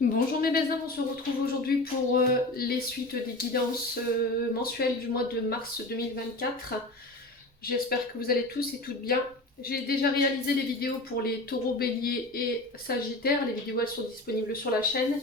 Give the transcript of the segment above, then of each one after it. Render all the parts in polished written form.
Bonjour mes belles âmes, on se retrouve aujourd'hui pour les suites des guidances mensuelles du mois de mars 2024. J'espère que vous allez tous et toutes bien. J'ai déjà réalisé les vidéos pour les taureaux, béliers et sagittaires. Les vidéos elles sont disponibles sur la chaîne.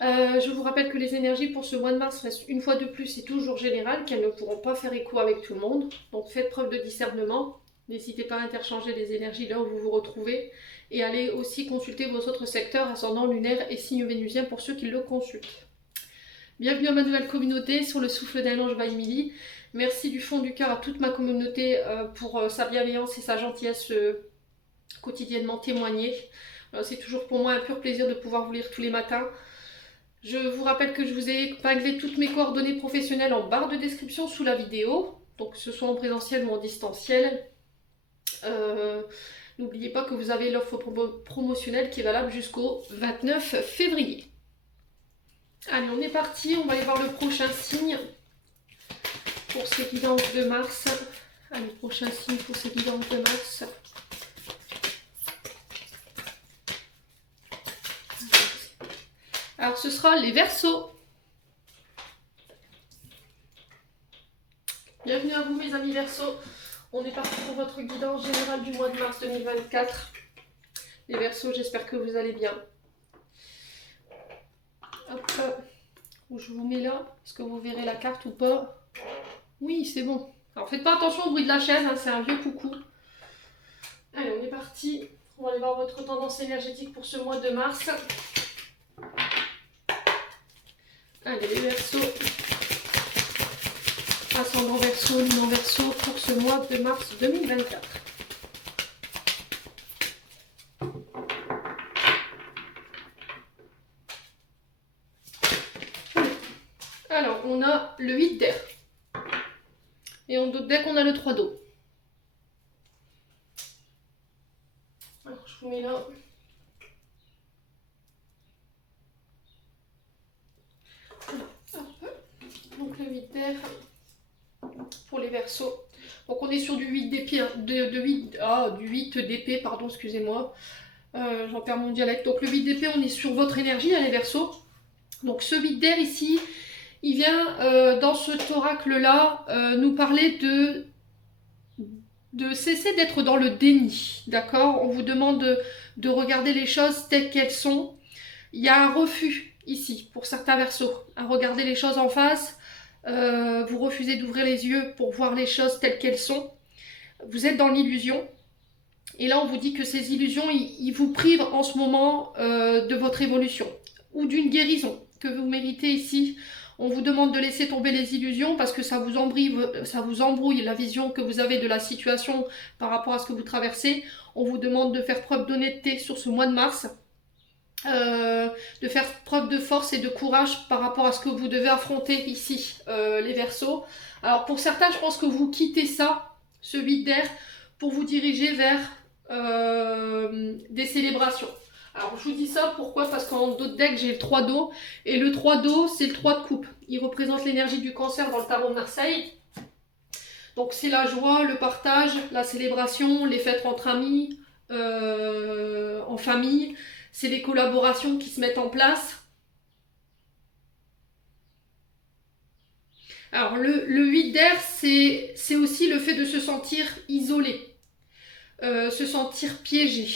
Je vous rappelle que les énergies pour ce mois de mars restent une fois de plus et toujours générales, qu'elles ne pourront pas faire écho avec tout le monde. Donc faites preuve de discernement. N'hésitez pas à interchanger les énergies là où vous vous retrouvez. Et allez aussi consulter vos autres secteurs, ascendant lunaire et signe vénusien pour ceux qui le consultent. Bienvenue à ma nouvelle communauté sur le souffle d'un ange by Emily. Merci du fond du cœur à toute ma communauté pour sa bienveillance et sa gentillesse quotidiennement témoignée. C'est toujours pour moi un pur plaisir de pouvoir vous lire tous les matins. Je vous rappelle que je vous ai épinglé toutes mes coordonnées professionnelles en barre de description sous la vidéo, donc que ce soit en présentiel ou en distanciel. N'oubliez pas que vous avez l'offre promotionnelle qui est valable jusqu'au 29 février. Allez, on est parti, on va aller voir le prochain signe pour ces guidances de mars. Allez, prochain signe pour ces guidances de mars. Alors, ce sera les Verseaux. Bienvenue à vous, mes amis Verseaux. On est parti pour votre guidance générale du mois de mars 2024. Les Verseaux, j'espère que vous allez bien. Hop, je vous mets là. Est-ce que vous verrez la carte ou pas? Oui, c'est bon. Alors, faites pas attention au bruit de la chaise, hein, c'est un vieux coucou. Allez, on est parti. On va aller voir votre tendance énergétique pour ce mois de mars. Allez, les Verseaux. Ascendant Verseau, lunan Verseau pour ce mois de mars 2024. Alors, on a le 8 d'air. Et en d'autres decks, on a le 3 d'eau. Alors, je vous mets là. Donc, le 8 d'air pour les Verseaux. Donc, on est sur du 8 d'épée, hein, du 8 d'épée, pardon, excusez-moi. J'en perds mon dialecte. Donc, le 8 d'épée, on est sur votre énergie, hein, les Verseaux. Donc, ce 8 d'air ici, il vient dans cet oracle-là nous parler de cesser d'être dans le déni, d'accord? On vous demande de regarder les choses telles qu'elles sont. Il y a un refus ici pour certains Verseaux à regarder les choses en face. Vous refusez d'ouvrir les yeux pour voir les choses telles qu'elles sont. Vous êtes dans l'illusion. Et là, on vous dit que ces illusions, ils vous privent en ce moment de votre évolution ou d'une guérison que vous méritez ici. On vous demande de laisser tomber les illusions parce que ça vous embrouille la vision que vous avez de la situation par rapport à ce que vous traversez. On vous demande de faire preuve d'honnêteté sur ce mois de mars, de faire preuve de force et de courage par rapport à ce que vous devez affronter ici, les Verseaux. Alors pour certains, je pense que vous quittez ça, ce 8 d'air, pour vous diriger vers des célébrations. Alors je vous dis ça pourquoi? Parce qu'en d'autres decks j'ai le 3 d'eau et le 3 d'eau c'est le 3 de coupe. Il représente l'énergie du cancer dans le tarot de Marseille. Donc c'est la joie, le partage, la célébration, les fêtes entre amis, en famille. C'est les collaborations qui se mettent en place. Alors le 8 d'air c'est aussi le fait de se sentir isolé, se sentir piégé.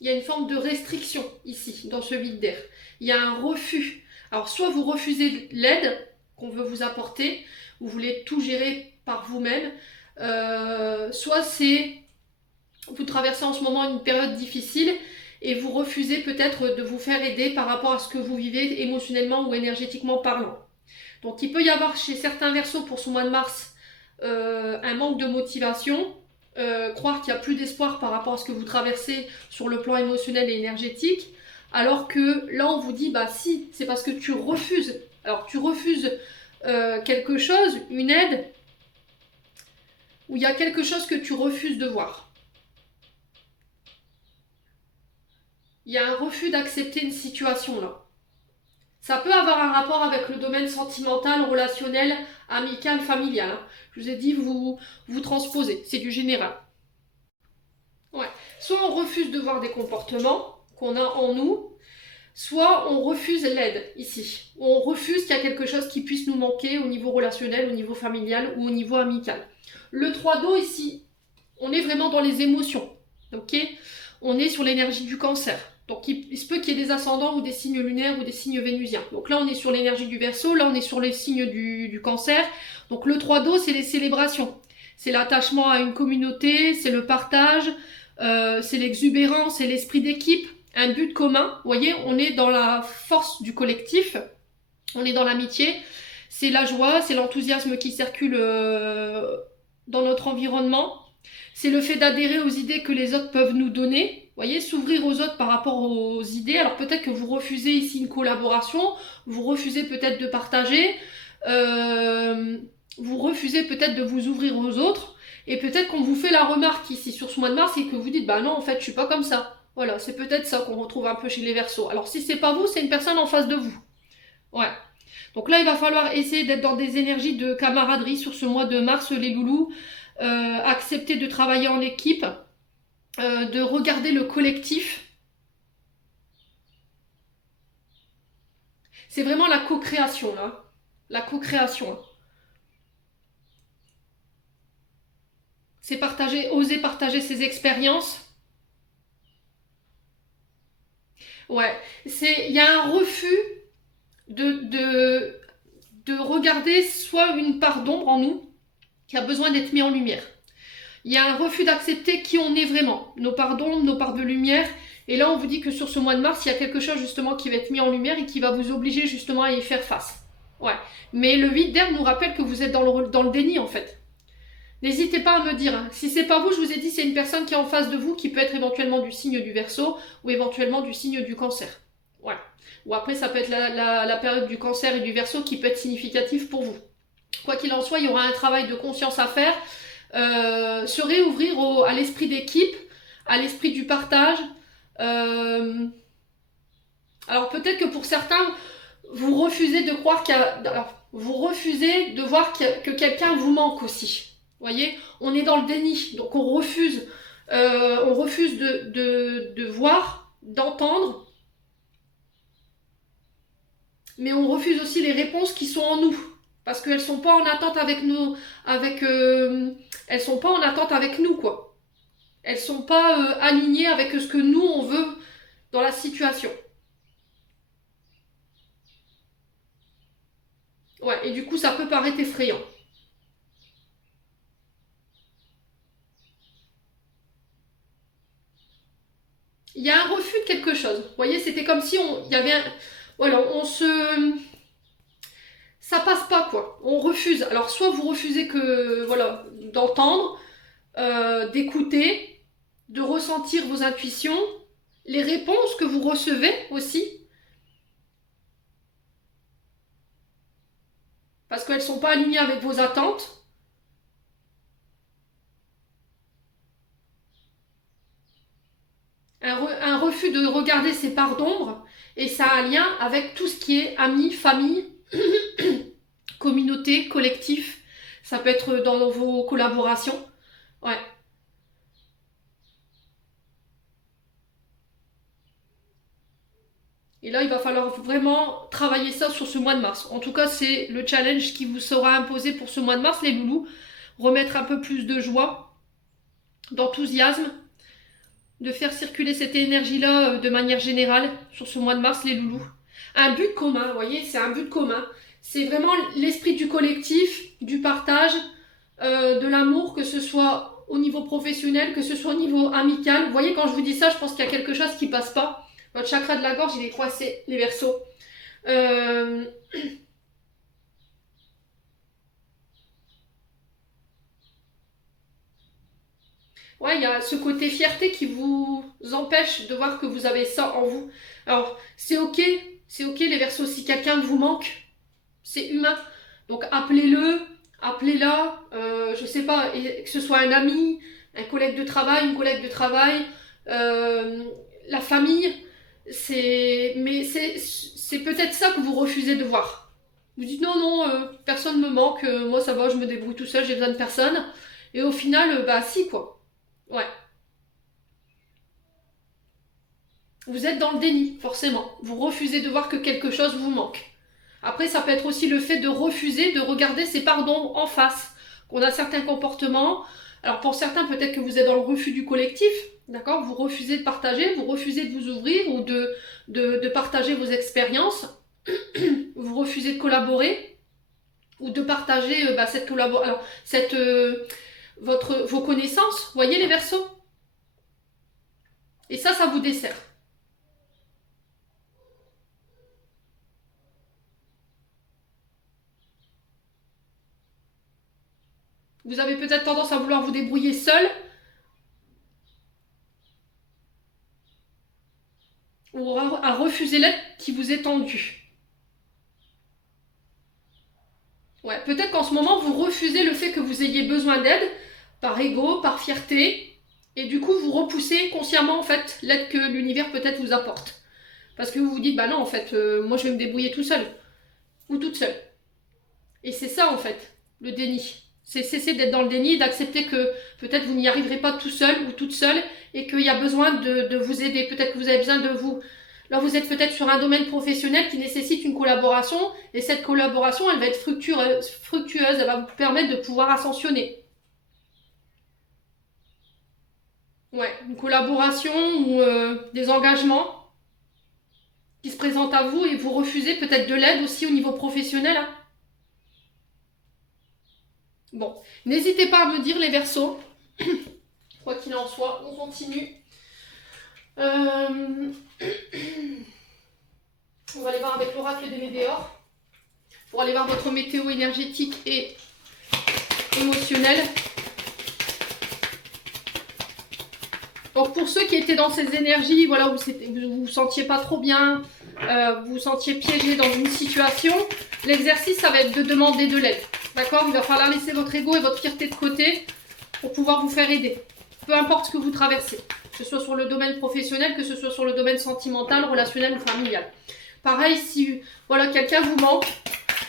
Il y a une forme de restriction ici, dans ce 8 d'air. Il y a un refus. Alors, soit vous refusez l'aide qu'on veut vous apporter, vous voulez tout gérer par vous-même, soit vous traversez en ce moment une période difficile et vous refusez peut-être de vous faire aider par rapport à ce que vous vivez émotionnellement ou énergétiquement parlant. Donc, il peut y avoir chez certains Verseaux pour ce mois de mars un manque de motivation, croire qu'il n'y a plus d'espoir par rapport à ce que vous traversez sur le plan émotionnel et énergétique, alors que là on vous dit bah si, c'est parce que tu refuses. Alors tu refuses quelque chose, une aide, ou il y a quelque chose que tu refuses de voir. Il y a un refus d'accepter une situation là. Ça peut avoir un rapport avec le domaine sentimental, relationnel, amical, familial. Hein. Je vous ai dit, vous transposez, c'est du général. Ouais. Soit on refuse de voir des comportements qu'on a en nous, soit on refuse l'aide ici. On refuse qu'il y a quelque chose qui puisse nous manquer au niveau relationnel, au niveau familial ou au niveau amical. Le 3 d'eau ici, on est vraiment dans les émotions. Ok, on est sur l'énergie du cancer. Donc il se peut qu'il y ait des ascendants ou des signes lunaires ou des signes vénusiens. Donc là on est sur l'énergie du Verseau, là on est sur les signes du cancer. Donc le 3 d'eau c'est les célébrations. C'est l'attachement à une communauté, c'est le partage, c'est l'exubérance, c'est l'esprit d'équipe, un but commun. Vous voyez, on est dans la force du collectif, on est dans l'amitié, c'est la joie, c'est l'enthousiasme qui circule dans notre environnement. C'est le fait d'adhérer aux idées que les autres peuvent nous donner. Vous voyez, s'ouvrir aux autres par rapport aux idées. Alors peut-être que vous refusez ici une collaboration, vous refusez peut-être de partager, vous refusez peut-être de vous ouvrir aux autres, et peut-être qu'on vous fait la remarque ici sur ce mois de mars et que vous dites bah non en fait je suis pas comme ça. Voilà, c'est peut-être ça qu'on retrouve un peu chez les Verseaux. Alors si c'est pas vous, c'est une personne en face de vous. Ouais. Donc là il va falloir essayer d'être dans des énergies de camaraderie sur ce mois de mars les loulous. Accepter de travailler en équipe, de regarder le collectif. C'est vraiment la co-création là, la co-création. C'est partager, oser partager ses expériences. Ouais, il y a un refus de regarder soit une part d'ombre en nous qui a besoin d'être mis en lumière. Il y a un refus d'accepter qui on est vraiment, nos parts d'ombre, nos parts de lumière. Et là, on vous dit que sur ce mois de mars, il y a quelque chose justement qui va être mis en lumière et qui va vous obliger justement à y faire face. Ouais. Mais le 8 d'air nous rappelle que vous êtes dans le déni en fait. N'hésitez pas à me dire. Hein. Si c'est pas vous, je vous ai dit, c'est une personne qui est en face de vous, qui peut être éventuellement du signe du Verseau ou éventuellement du signe du Cancer. Voilà. Ou après, ça peut être la période du Cancer et du Verseau qui peut être significative pour vous. Quoi qu'il en soit, il y aura un travail de conscience à faire. Se réouvrir à l'esprit d'équipe, à l'esprit du partage. Alors peut-être que pour certains, vous refusez de croire qu'il y a... Alors, vous refusez de voir que quelqu'un vous manque aussi. Vous voyez, on est dans le déni, donc on refuse de voir, d'entendre, mais on refuse aussi les réponses qui sont en nous. Parce qu'elles sont pas en attente avec nous, elles sont pas en attente avec nous, quoi. Elles sont pas alignées avec ce que nous, on veut dans la situation. Ouais, et du coup, ça peut paraître effrayant. Il y a un refus de quelque chose. Vous voyez, c'était comme si il y avait un... Voilà, ça passe pas, quoi. On refuse. Alors, soit vous refusez voilà, d'entendre, d'écouter, de ressentir vos intuitions, les réponses que vous recevez aussi, parce qu'elles ne sont pas alignées avec vos attentes. Un refus de regarder ses parts d'ombre, et ça a un lien avec tout ce qui est amis, famille, communauté, collectif. Ça peut être dans vos collaborations. Ouais. Et là, il va falloir vraiment travailler ça sur ce mois de mars. En tout cas, c'est le challenge qui vous sera imposé pour ce mois de mars, les loulous. Remettre un peu plus de joie, d'enthousiasme, de faire circuler cette énergie-là de manière générale sur ce mois de mars, les loulous. Un but commun, vous voyez, c'est un but commun. C'est vraiment l'esprit du collectif, du partage, de l'amour, que ce soit au niveau professionnel, que ce soit au niveau amical. Vous voyez, quand je vous dis ça, je pense qu'il y a quelque chose qui passe pas. Votre chakra de la gorge, il est coincé, les Verseaux. Ouais, il y a ce côté fierté qui vous empêche de voir que vous avez ça en vous. Alors, c'est ok les Verseaux, si quelqu'un vous manque, c'est humain. Donc appelez-le, appelez-la, je sais pas, que ce soit un ami, un collègue de travail, une collègue de travail, la famille, mais c'est peut-être ça que vous refusez de voir. Vous dites non, non, personne me manque, moi ça va, je me débrouille tout seul, j'ai besoin de personne. Et au final, bah si quoi. Ouais. Vous êtes dans le déni, forcément. Vous refusez de voir que quelque chose vous manque. Après, ça peut être aussi le fait de refuser de regarder ses parts d'ombre en face. Qu'on a certains comportements. Alors pour certains, peut-être que vous êtes dans le refus du collectif. D'accord? Vous refusez de partager, vous refusez de vous ouvrir ou de partager vos expériences. Vous refusez de collaborer ou de partager cette collaboration. Alors, vos connaissances. Voyez les Verseaux? Et ça vous dessert. Vous avez peut-être tendance à vouloir vous débrouiller seul. Ou à refuser l'aide qui vous est tendue. Ouais, peut-être qu'en ce moment, vous refusez le fait que vous ayez besoin d'aide, par ego, par fierté, et du coup, vous repoussez consciemment, en fait, l'aide que l'univers peut-être vous apporte. Parce que vous vous dites, bah non, en fait, moi, je vais me débrouiller tout seul. Ou toute seule. Et c'est ça, en fait, le déni. C'est cesser d'être dans le déni, d'accepter que peut-être vous n'y arriverez pas tout seul ou toute seule et qu'il y a besoin de vous aider. Peut-être que vous avez besoin de vous. Alors vous êtes peut-être sur un domaine professionnel qui nécessite une collaboration et cette collaboration, elle va être fructueuse, elle va vous permettre de pouvoir ascensionner. Ouais, une collaboration ou des engagements qui se présentent à vous et vous refusez peut-être de l'aide aussi au niveau professionnel. Hein. Bon, n'hésitez pas à me dire les Verseaux. Quoi qu'il en soit, on continue. On va aller voir avec l'oracle des Météores pour aller voir votre météo énergétique et émotionnelle. Donc pour ceux qui étaient dans ces énergies, voilà, où vous vous sentiez pas trop bien, vous vous sentiez piégé dans une situation, l'exercice, ça va être de demander de l'aide. D'accord? Il va falloir laisser votre ego et votre fierté de côté pour pouvoir vous faire aider. Peu importe ce que vous traversez, que ce soit sur le domaine professionnel, que ce soit sur le domaine sentimental, relationnel ou familial. Pareil, si voilà, quelqu'un vous manque,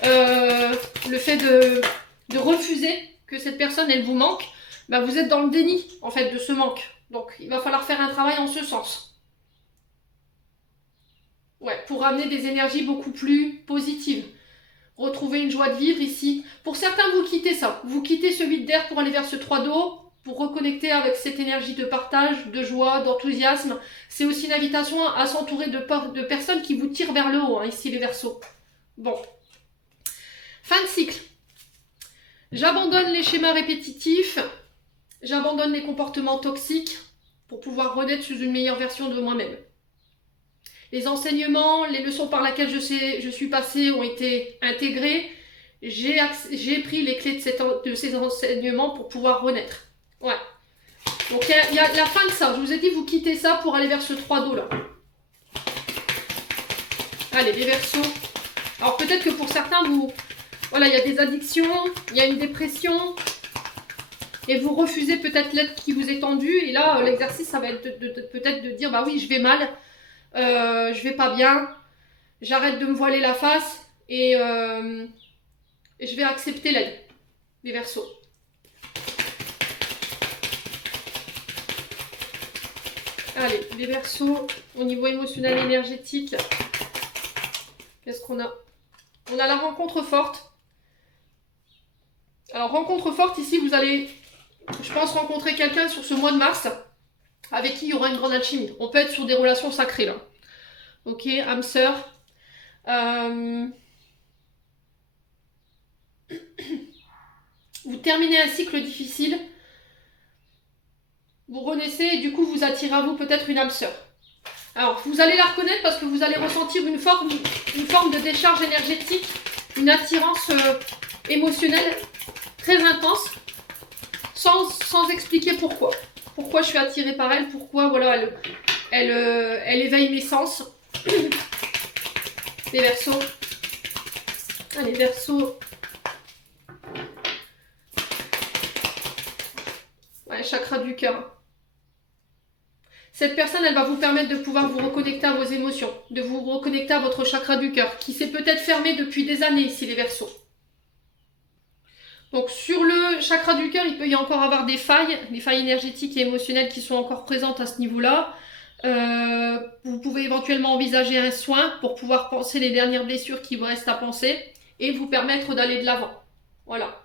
le fait de refuser que cette personne, elle vous manque, bah, vous êtes dans le déni, en fait, de ce manque. Donc, il va falloir faire un travail en ce sens. Ouais, pour ramener des énergies beaucoup plus positives. Retrouver une joie de vivre ici. Pour certains, vous quittez ça. Vous quittez ce vide d'air pour aller vers ce 3 d'eau, pour reconnecter avec cette énergie de partage, de joie, d'enthousiasme. C'est aussi une invitation à s'entourer de personnes qui vous tirent vers le haut, hein, ici les Verseaux. Bon. Fin de cycle. J'abandonne les schémas répétitifs. J'abandonne les comportements toxiques pour pouvoir renaître sous une meilleure version de moi-même. Les enseignements, les leçons par lesquelles je suis passée ont été intégrées. J'ai pris les clés de ces enseignements pour pouvoir renaître. Ouais. Donc il y a la fin de ça. Je vous ai dit, vous quittez ça pour aller vers ce 3 d'eau là. Allez, les Verseaux. Alors peut-être que pour certains, voilà, il y a des addictions, il y a une dépression. Et vous refusez peut-être l'aide qui vous est tendue. Et là, l'exercice, ça va être peut-être de dire, bah oui, je vais mal. Je vais pas bien. J'arrête de me voiler la face. Et je vais accepter l'aide. Les Verseaux. Allez, les Verseaux, au niveau émotionnel et énergétique. Qu'est-ce qu'on a? On a la rencontre forte. Alors, rencontre forte, ici, vous allez, je pense, rencontrer quelqu'un sur ce mois de mars avec qui il y aura une grande alchimie. On peut être sur des relations sacrées, là. Ok, âme sœur. Vous terminez un cycle difficile. Vous renaissez et du coup, vous attirez à vous peut-être une âme sœur. Alors, vous allez la reconnaître parce que vous allez ressentir une forme de décharge énergétique, une attirance émotionnelle très intense, sans expliquer pourquoi. Pourquoi je suis attirée par elle, pourquoi voilà, elle éveille mes sens. Les Verseaux. Allez, Verseaux. Ouais, chakra du cœur. Cette personne, elle va vous permettre de pouvoir vous reconnecter à vos émotions, de vous reconnecter à votre chakra du cœur, qui s'est peut-être fermé depuis des années ici, les Verseaux. Donc sur le chakra du cœur, il peut y encore avoir des failles énergétiques et émotionnelles qui sont encore présentes à ce niveau-là. Vous pouvez éventuellement envisager un soin pour pouvoir panser les dernières blessures qui vous restent à panser et vous permettre d'aller de l'avant. Voilà.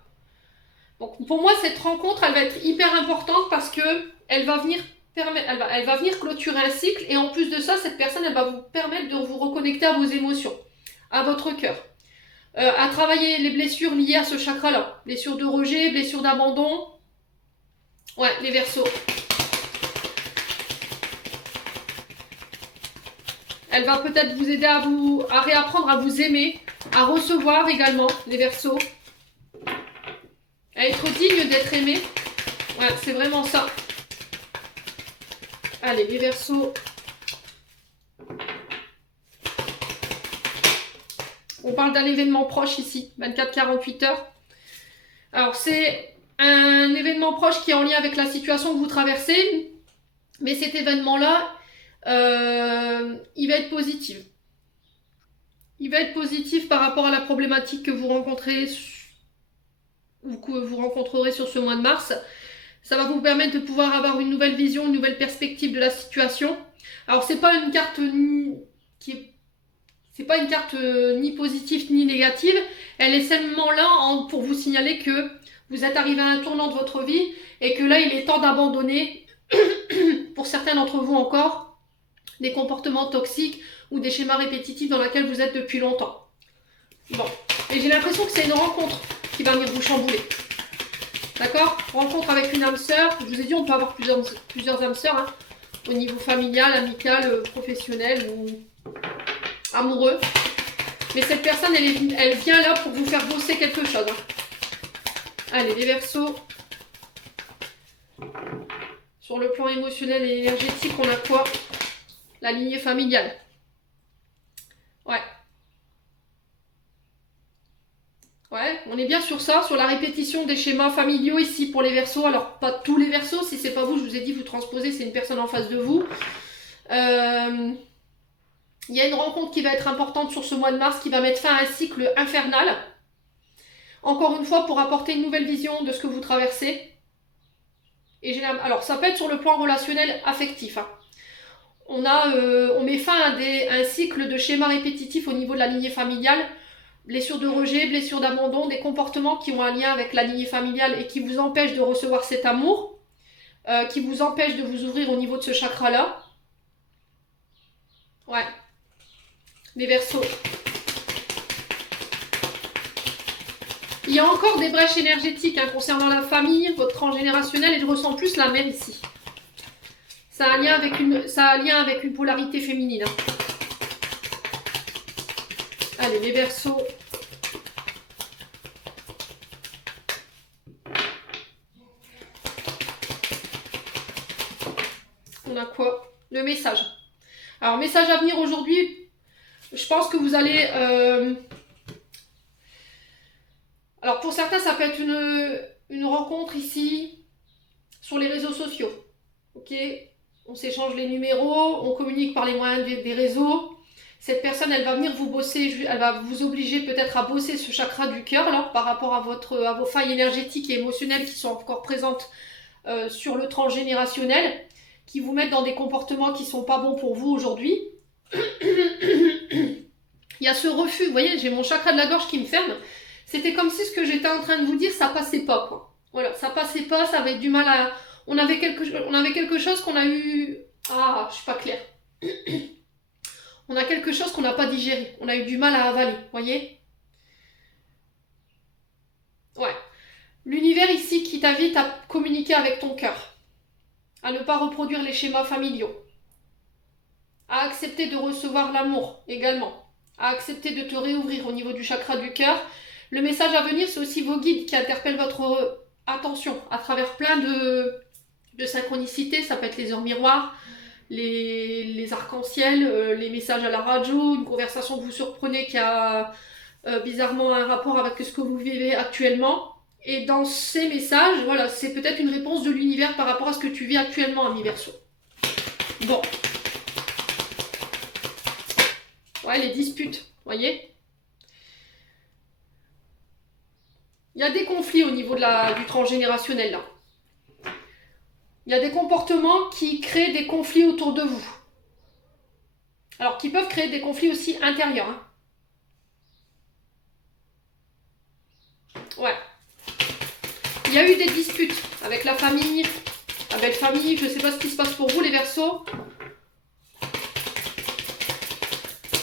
Donc pour moi, cette rencontre, elle va être hyper importante parce que elle va venir clôturer un cycle et en plus de ça, cette personne, elle va vous permettre de vous reconnecter à vos émotions, à votre cœur, à travailler les blessures liées à ce chakra-là, blessures de rejet, blessures d'abandon. Ouais, les Verseaux. Elle va peut-être vous aider à réapprendre à vous aimer, à recevoir également, les Verseaux. À être digne d'être aimé. Ouais, c'est vraiment ça. Allez, les Verseaux. On parle d'un événement proche ici, 24-48 heures. Alors, c'est un événement proche qui est en lien avec la situation que vous traversez. Mais cet événement-là, il va être positif. Il va être positif par rapport à la problématique que vous rencontrez ou que vous rencontrerez sur ce mois de mars. Ça va vous permettre de pouvoir avoir une nouvelle vision, une nouvelle perspective de la situation. Alors, c'est pas une carte ni positive ni négative. Elle est seulement là pour vous signaler que vous êtes arrivé à un tournant de votre vie et que là, il est temps d'abandonner, pour certains d'entre vous encore, des comportements toxiques ou des schémas répétitifs dans lesquels vous êtes depuis longtemps. Bon, et j'ai l'impression que c'est une rencontre qui va venir vous chambouler. D'accord? Rencontre avec une âme sœur. Je vous ai dit, on peut avoir plusieurs âmes sœurs, hein, au niveau familial, amical, professionnel ou amoureux. Mais cette personne, elle vient là pour vous faire bosser quelque chose. Hein. Allez, les Verseaux. Sur le plan émotionnel et énergétique, on a quoi? La lignée familiale. Ouais. Ouais, on est bien sur ça, sur la répétition des schémas familiaux ici pour les Verseaux. Alors, pas tous les Verseaux, si c'est pas vous, je vous ai dit, vous transposez, c'est une personne en face de vous. Il y a une rencontre qui va être importante sur ce mois de mars qui va mettre fin à un cycle infernal. Encore une fois, pour apporter une nouvelle vision de ce que vous traversez. Alors, ça peut être sur le plan relationnel affectif. Hein. On met fin à un cycle de schémas répétitifs au niveau de la lignée familiale. Blessures de rejet, blessures d'abandon, des comportements qui ont un lien avec la lignée familiale et qui vous empêchent de recevoir cet amour, qui vous empêchent de vous ouvrir au niveau de ce chakra-là. Ouais. Les Verseaux. Il y a encore des brèches énergétiques hein, concernant la famille, votre transgénérationnel, et je ressens plus la mère ici. Ça a un lien avec une polarité féminine. Hein. Allez, les Verseaux. On a quoi? Le message. Alors, message à venir aujourd'hui. Je pense que vous allez... Alors, pour certains, ça peut être une rencontre ici sur les réseaux sociaux. Ok? On s'échange les numéros, on communique par les moyens des réseaux. Cette personne, elle va venir vous bosser, elle va vous obliger peut-être à bosser ce chakra du cœur là, par rapport à vos failles énergétiques et émotionnelles qui sont encore présentes sur le transgénérationnel, qui vous mettent dans des comportements qui ne sont pas bons pour vous aujourd'hui. Il y a ce refus, vous voyez, j'ai mon chakra de la gorge qui me ferme. C'était comme si ce que j'étais en train de vous dire, ça passait pas, quoi. Voilà, ça passait pas, ça avait du mal à... On avait quelque chose qu'on a eu... Ah, je suis pas claire. On a quelque chose qu'on n'a pas digéré. On a eu du mal à avaler, voyez? Ouais. L'univers ici qui t'invite à communiquer avec ton cœur. À ne pas reproduire les schémas familiaux. À accepter de recevoir l'amour également. À accepter de te réouvrir au niveau du chakra du cœur. Le message à venir, c'est aussi vos guides qui interpellent votre attention à travers plein de synchronicités. Ça peut être les heures miroirs, les arcs-en-ciel, les messages à la radio, une conversation que vous surprenez qui a bizarrement un rapport avec ce que vous vivez actuellement. Et dans ces messages, voilà, c'est peut-être une réponse de l'univers par rapport à ce que tu vis actuellement, ami Verseau. Bon. Ouais, les disputes, voyez. Il y a des conflits au niveau du transgénérationnel là. Il y a des comportements qui créent des conflits autour de vous. Alors, qui peuvent créer des conflits aussi intérieurs. Hein. Ouais. Il y a eu des disputes avec la famille, la belle famille. Je ne sais pas ce qui se passe pour vous, les Verseaux.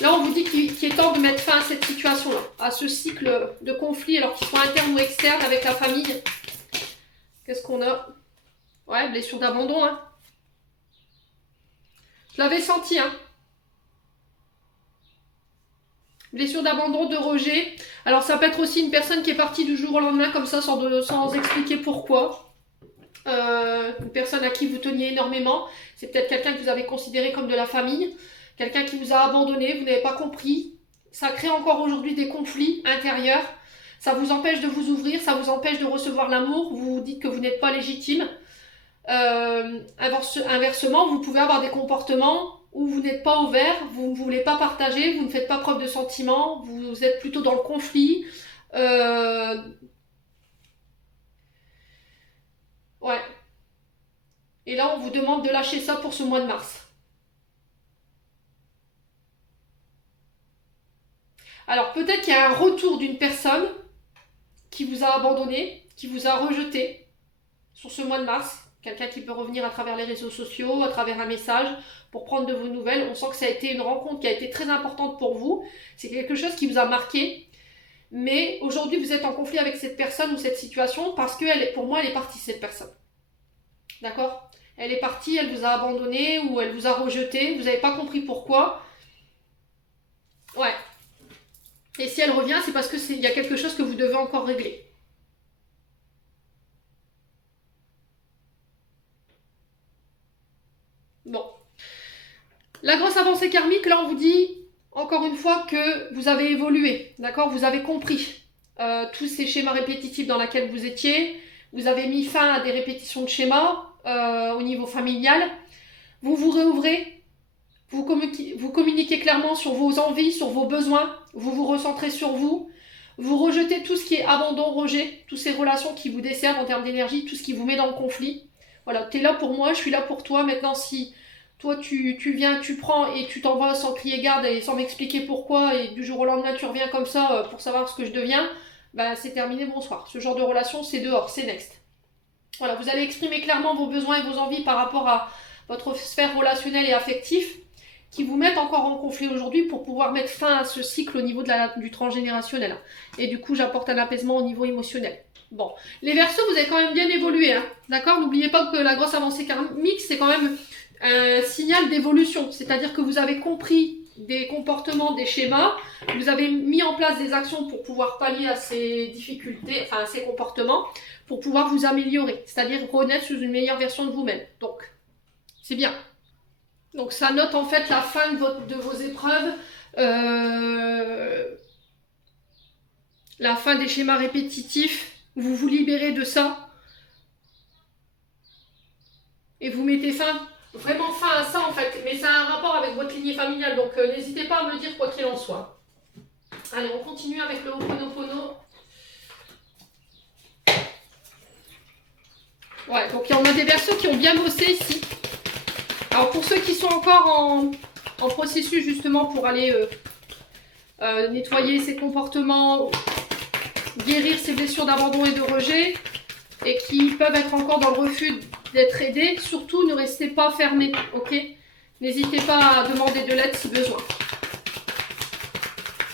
Là, on vous dit qu'il est temps de mettre fin à cette situation-là, à ce cycle de conflits, alors qu'ils soient internes ou externes avec la famille. Qu'est-ce qu'on a? Ouais, blessure d'abandon. Hein. Je l'avais senti. Hein. Blessure d'abandon, de rejet. Alors, ça peut être aussi une personne qui est partie du jour au lendemain, comme ça, sans expliquer pourquoi. Une personne à qui vous teniez énormément. C'est peut-être quelqu'un que vous avez considéré comme de la famille. Quelqu'un qui vous a abandonné, vous n'avez pas compris. Ça crée encore aujourd'hui des conflits intérieurs. Ça vous empêche de vous ouvrir, ça vous empêche de recevoir l'amour. Vous vous dites que vous n'êtes pas légitime. Inversement, vous pouvez avoir des comportements où vous n'êtes pas ouvert, vous ne voulez pas partager, vous ne faites pas preuve de sentiments, vous êtes plutôt dans le conflit. Ouais. Et là, on vous demande de lâcher ça pour ce mois de mars. Alors, peut-être qu'il y a un retour d'une personne qui vous a abandonné, qui vous a rejeté sur ce mois de mars. Quelqu'un qui peut revenir à travers les réseaux sociaux, à travers un message, pour prendre de vos nouvelles. On sent que ça a été une rencontre qui a été très importante pour vous. C'est quelque chose qui vous a marqué. Mais aujourd'hui, vous êtes en conflit avec cette personne ou cette situation parce que pour moi, elle est partie, cette personne. D'accord? Elle est partie, elle vous a abandonné ou elle vous a rejeté. Vous n'avez pas compris pourquoi. Ouais. Et si elle revient, c'est parce qu'il y a quelque chose que vous devez encore régler. Bon. La grosse avancée karmique, là, on vous dit, encore une fois, que vous avez évolué. D'accord? Vous avez compris tous ces schémas répétitifs dans lesquels vous étiez. Vous avez mis fin à des répétitions de schémas au niveau familial. Vous vous réouvrez. Vous communiquez clairement sur vos envies, sur vos besoins. Vous vous recentrez sur vous. Vous rejetez tout ce qui est abandon, rejet. Toutes ces relations qui vous desservent en termes d'énergie. Tout ce qui vous met dans le conflit. Voilà, tu es là pour moi, je suis là pour toi. Maintenant, si toi, tu viens, tu prends et tu t'en vas sans crier garde et sans m'expliquer pourquoi, et du jour au lendemain, tu reviens comme ça pour savoir ce que je deviens, bah, c'est terminé, bonsoir. Ce genre de relation, c'est dehors, c'est next. Voilà, vous allez exprimer clairement vos besoins et vos envies par rapport à votre sphère relationnelle et affective qui vous mettent encore en conflit aujourd'hui pour pouvoir mettre fin à ce cycle au niveau du transgénérationnel. Et du coup, j'apporte un apaisement au niveau émotionnel. Bon, les Verseaux, vous avez quand même bien évolué, hein, d'accord? N'oubliez pas que la grosse avancée karmique, c'est quand même un signal d'évolution. C'est-à-dire que vous avez compris des comportements, des schémas, vous avez mis en place des actions pour pouvoir pallier à ces difficultés, enfin à ces comportements, pour pouvoir vous améliorer. C'est-à-dire renaître sous une meilleure version de vous-même. Donc, c'est bien. Donc ça note en fait la fin de vos épreuves, la fin des schémas répétitifs, vous vous libérez de ça et vous mettez vraiment fin à ça en fait, mais ça a un rapport avec votre lignée familiale, donc n'hésitez pas à me dire quoi qu'il en soit. Allez, on continue avec le Ho'oponopono. Ouais, donc il y en a des Verseaux qui ont bien bossé ici. Alors pour ceux qui sont encore en processus justement pour aller nettoyer ces comportements, guérir ces blessures d'abandon et de rejet, et qui peuvent être encore dans le refus d'être aidés, surtout ne restez pas fermés, ok? N'hésitez pas à demander de l'aide si besoin.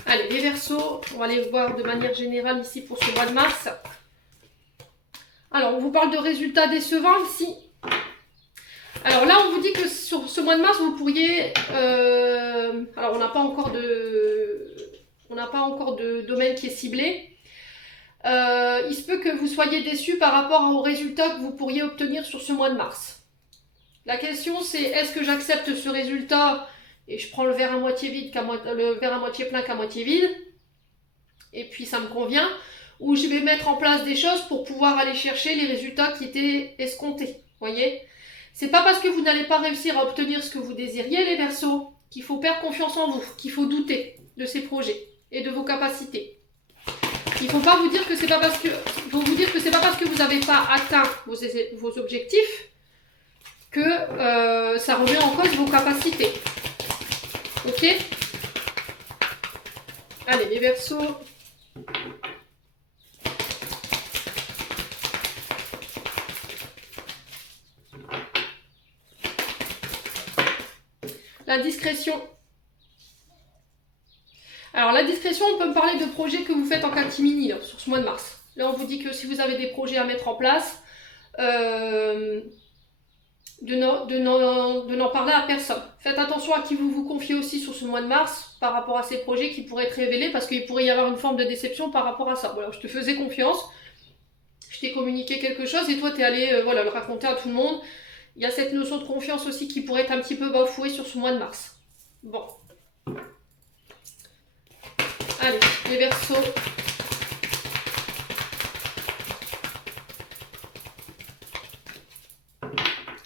Allez, les Verseaux, on va les voir de manière générale ici pour ce mois de mars. Alors, on vous parle de résultats décevants ici. Alors là, on vous dit que sur ce mois de mars, vous pourriez... alors, on n'a pas encore de domaine qui est ciblé. Il se peut que vous soyez déçus par rapport aux résultats que vous pourriez obtenir sur ce mois de mars. La question, c'est est-ce que j'accepte ce résultat et je prends le verre à moitié vide, le verre à moitié plein qu'à moitié vide, et puis ça me convient, ou je vais mettre en place des choses pour pouvoir aller chercher les résultats qui étaient escomptés. Voyez ? C'est pas parce que vous n'allez pas réussir à obtenir ce que vous désiriez, les Verseaux, qu'il faut perdre confiance en vous, qu'il faut douter de ces projets et de vos capacités. Il ne faut pas vous dire que c'est pas parce que vous n'avez pas atteint vos objectifs que ça remet en cause vos capacités. Ok? Allez, les Verseaux. La discrétion. Alors la discrétion, on peut me parler de projets que vous faites en catimini là, sur ce mois de mars. Là, on vous dit que si vous avez des projets à mettre en place, de n'en parler à personne. Faites attention à qui vous vous confiez aussi sur ce mois de mars par rapport à ces projets qui pourraient être révélés parce qu'il pourrait y avoir une forme de déception par rapport à ça. Voilà, je te faisais confiance, je t'ai communiqué quelque chose et toi tu es allé voilà, le raconter à tout le monde. Il y a cette notion de confiance aussi qui pourrait être un petit peu bafouée sur ce mois de mars. Bon. Allez, les Verseaux.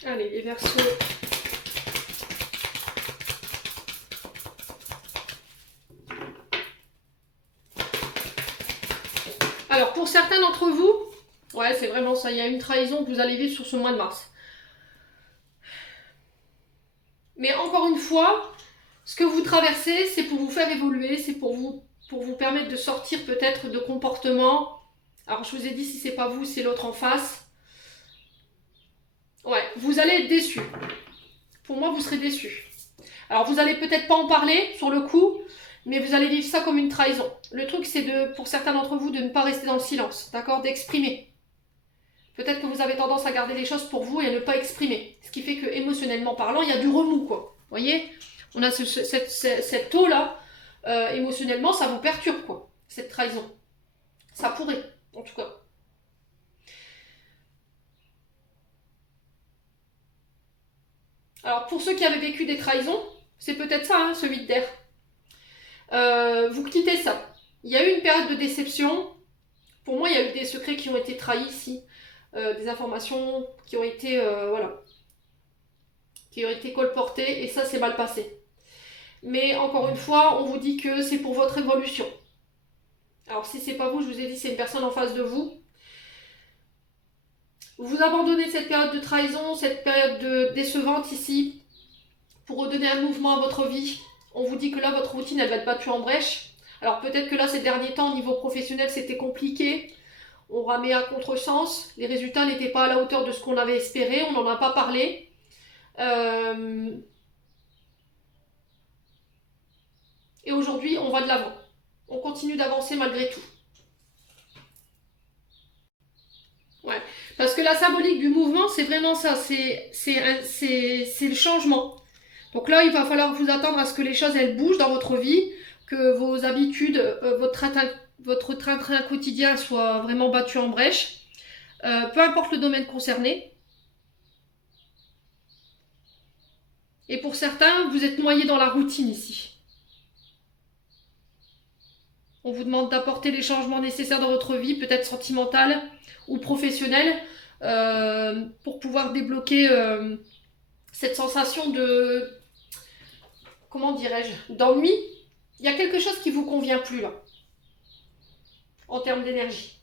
Allez, les Verseaux. Alors, pour certains d'entre vous, ouais, c'est vraiment ça, il y a une trahison que vous allez vivre sur ce mois de mars. Mais encore une fois, ce que vous traversez, c'est pour vous faire évoluer, c'est pour vous permettre de sortir peut-être de comportements. Alors, je vous ai dit, si c'est pas vous, c'est l'autre en face. Ouais, vous allez être déçus. Pour moi, vous serez déçus. Alors, vous allez peut-être pas en parler sur le coup, mais vous allez vivre ça comme une trahison. Le truc, c'est pour certains d'entre vous, de ne pas rester dans le silence, d'accord? D'exprimer. Peut-être que vous avez tendance à garder les choses pour vous et à ne pas exprimer. Ce qui fait que, émotionnellement parlant, il y a du remous, quoi. Vous voyez? On a cette eau-là, émotionnellement, ça vous perturbe, quoi. Cette trahison. Ça pourrait, en tout cas. Alors, pour ceux qui avaient vécu des trahisons, c'est peut-être ça, hein, ce 8 d'air. Vous quittez ça. Il y a eu une période de déception. Pour moi, il y a eu des secrets qui ont été trahis ici. Des informations qui ont été, voilà, qui ont été colportées, et ça, c'est mal passé. Mais encore une fois, on vous dit que c'est pour votre évolution. Alors, si c'est pas vous, je vous ai dit, c'est une personne en face de vous. Vous abandonnez cette période de trahison, cette période décevante ici, pour redonner un mouvement à votre vie. On vous dit que là, votre routine, elle va être battue en brèche. Alors peut-être que là, ces derniers temps, au niveau professionnel, c'était compliqué. On ramait à contresens. Les résultats n'étaient pas à la hauteur de ce qu'on avait espéré. On n'en a pas parlé. Et aujourd'hui, on va de l'avant. On continue d'avancer malgré tout. Ouais. Parce que la symbolique du mouvement, c'est vraiment ça. C'est le changement. Donc là, il va falloir vous attendre à ce que les choses, elles bougent dans votre vie, que vos habitudes, votre train-train quotidien soit vraiment battu en brèche. Peu importe le domaine concerné. Et pour certains, vous êtes noyés dans la routine ici. On vous demande d'apporter les changements nécessaires dans votre vie, peut-être sentimentale ou professionnelle, pour pouvoir débloquer cette sensation de... Comment dirais-je? D'ennui. Il y a quelque chose qui ne vous convient plus là, en termes d'énergie.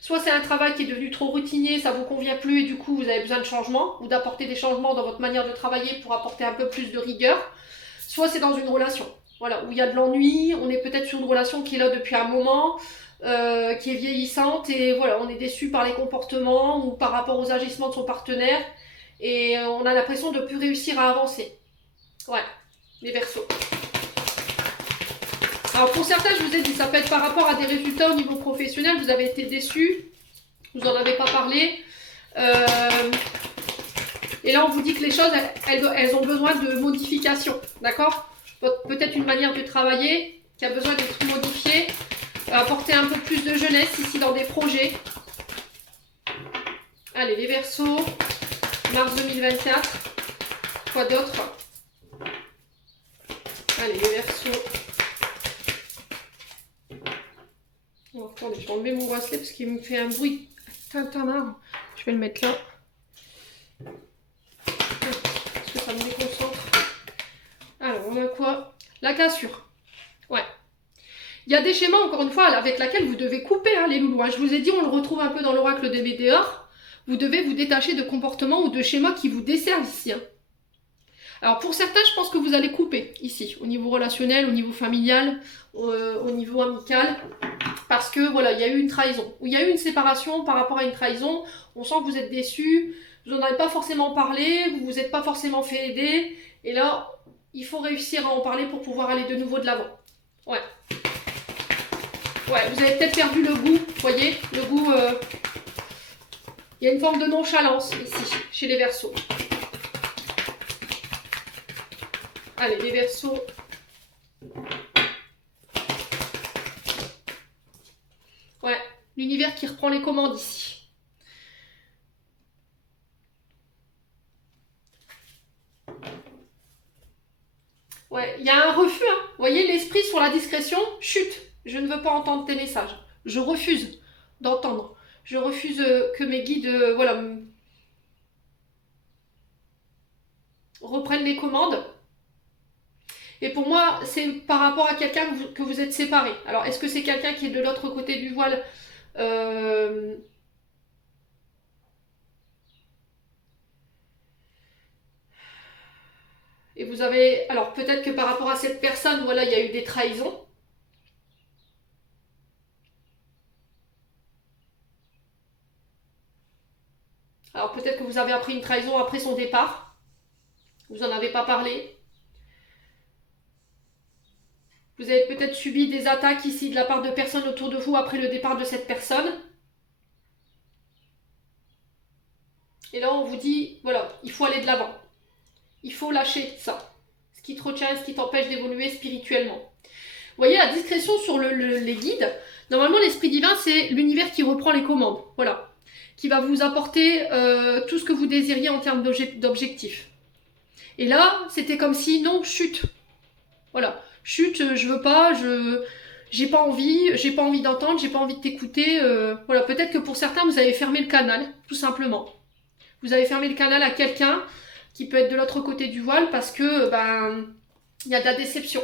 Soit c'est un travail qui est devenu trop routinier, ça ne vous convient plus et du coup vous avez besoin de changement, ou d'apporter des changements dans votre manière de travailler pour apporter un peu plus de rigueur. Soit c'est dans une relation, voilà, où il y a de l'ennui, on est peut-être sur une relation qui est là depuis un moment, qui est vieillissante et voilà, on est déçu par les comportements ou par rapport aux agissements de son partenaire et on a l'impression de ne plus réussir à avancer. Ouais, les Verseaux. Alors pour certains, je vous ai dit, ça peut être par rapport à des résultats au niveau professionnel, vous avez été déçus, vous n'en avez pas parlé. Et là, on vous dit que les choses, elles ont besoin de modification, d'accord? Peut-être une manière de travailler qui a besoin d'être modifiée, apporter un peu plus de jeunesse ici dans des projets. Allez, les Verseaux, mars 2024, quoi d'autre? Allez, les Verseaux. Oh, attendez, je vais enlever mon bracelet parce qu'il me fait un bruit tintamarre. Je vais le mettre là. Parce que ça me déconcentre. Alors, on a quoi? La cassure. Ouais. Il y a des schémas, encore une fois, avec lesquels vous devez couper, hein, les loulous. Hein. Je vous ai dit, on le retrouve un peu dans l'oracle de Médéor. Vous devez vous détacher de comportements ou de schémas qui vous desservent ici. Hein. Alors pour certains, je pense que vous allez couper ici, au niveau relationnel, au niveau familial, au niveau amical, parce que voilà, il y a eu une trahison, ou il y a eu une séparation par rapport à une trahison, on sent que vous êtes déçus, vous n'en avez pas forcément parlé, vous vous êtes pas forcément fait aider, et là, il faut réussir à en parler pour pouvoir aller de nouveau de l'avant. Ouais. Ouais, vous avez peut-être perdu le goût, vous voyez, le goût... Il y a une forme de nonchalance ici, chez les Verseaux. Allez, les Verseaux. Ouais, l'univers qui reprend les commandes ici. Ouais, il y a un refus, hein. Vous voyez, l'esprit sur la discrétion, chute. Je ne veux pas entendre tes messages. Je refuse d'entendre. Je refuse que mes guides, voilà, reprennent les commandes. Et pour moi, c'est par rapport à quelqu'un que vous êtes séparés. Alors, est-ce que c'est quelqu'un qui est de l'autre côté du voile Et vous avez... Alors, peut-être que par rapport à cette personne, voilà, il y a eu des trahisons. Alors, peut-être que vous avez appris une trahison après son départ. Vous n'en avez pas parlé. Vous avez peut-être subi des attaques ici de la part de personnes autour de vous après le départ de cette personne. Et là, on vous dit, voilà, il faut aller de l'avant. Il faut lâcher ça. Ce qui te retient, ce qui t'empêche d'évoluer spirituellement. Vous voyez, la discrétion sur les guides. Normalement, l'esprit divin, c'est l'univers qui reprend les commandes. Voilà. Qui va vous apporter tout ce que vous désiriez en termes d'objectifs. Et là, c'était comme si, non, chute. Voilà. Chute, je veux pas, j'ai pas envie d'entendre, j'ai pas envie de t'écouter. Voilà, peut-être que pour certains, vous avez fermé le canal, tout simplement. Vous avez fermé le canal à quelqu'un qui peut être de l'autre côté du voile parce que, ben, il y a de la déception.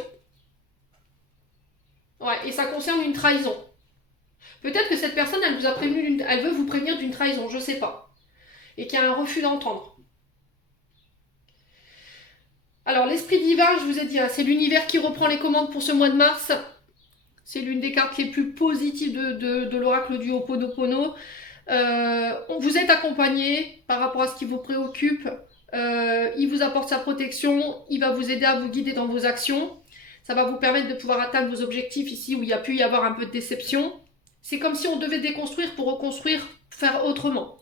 Ouais, et ça concerne une trahison. Peut-être que cette personne, elle vous a prévenu, elle veut vous prévenir d'une trahison, je sais pas. Et qu'il y a un refus d'entendre. Alors, l'esprit divin, je vous ai dit, hein, c'est l'univers qui reprend les commandes pour ce mois de mars. C'est l'une des cartes les plus positives de l'oracle du Ho'oponopono. Vous êtes accompagné par rapport à ce qui vous préoccupe. Il vous apporte sa protection. Il va vous aider à vous guider dans vos actions. Ça va vous permettre de pouvoir atteindre vos objectifs ici où il y a pu y avoir un peu de déception. C'est comme si on devait déconstruire pour reconstruire, faire autrement.